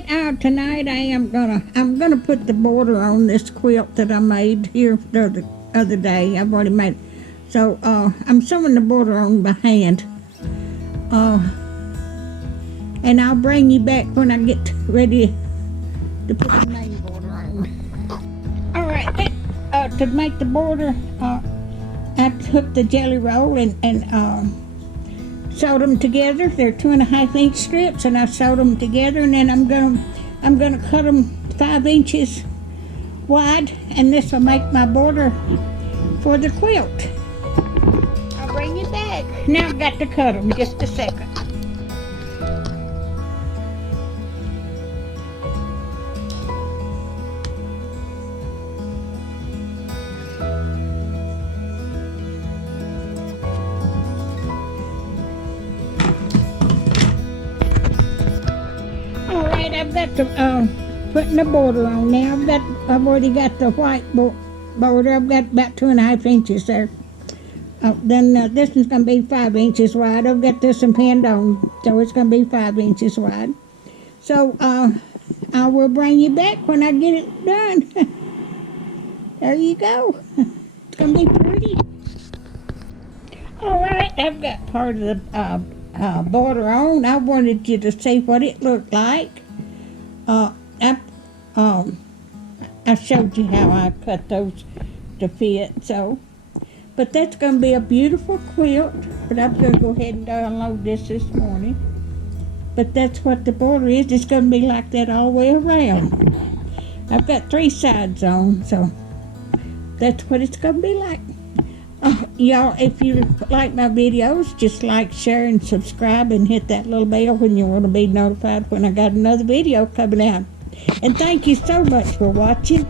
right, tonight I'm gonna put the border on this quilt that I made here the other day. I've already made it. So I'm sewing the border on by hand. And I'll bring you back when I get ready to put the main border on. All right, to make the border, I took the jelly roll and sewed them together. They're 2.5-inch strips, and I sewed them together. And then I'm gonna cut them 5 inches wide, and this will make my border for the quilt. I'll bring you back. Now I've got to cut them. Just a second. I've got to putting the border on now. I've already got the white border. I've got about 2.5 inches there. Then this one's going to be 5 inches wide. I've got this one pinned on, so it's going to be 5 inches wide. So I will bring you back when I get it done. There you go. It's going to be pretty. All right, I've got part of the border on. I wanted you to see what it looked like. I showed you how I cut those to fit, so. But that's going to be a beautiful quilt. But I'm going to go ahead and download this morning. But that's what the border is. It's going to be like that all the way around. I've got 3 sides on, so that's what it's going to be like. Y'all, if you like my videos, just like, share, and subscribe, and hit that little bell when you want to be notified when I got another video coming out. And thank you so much for watching.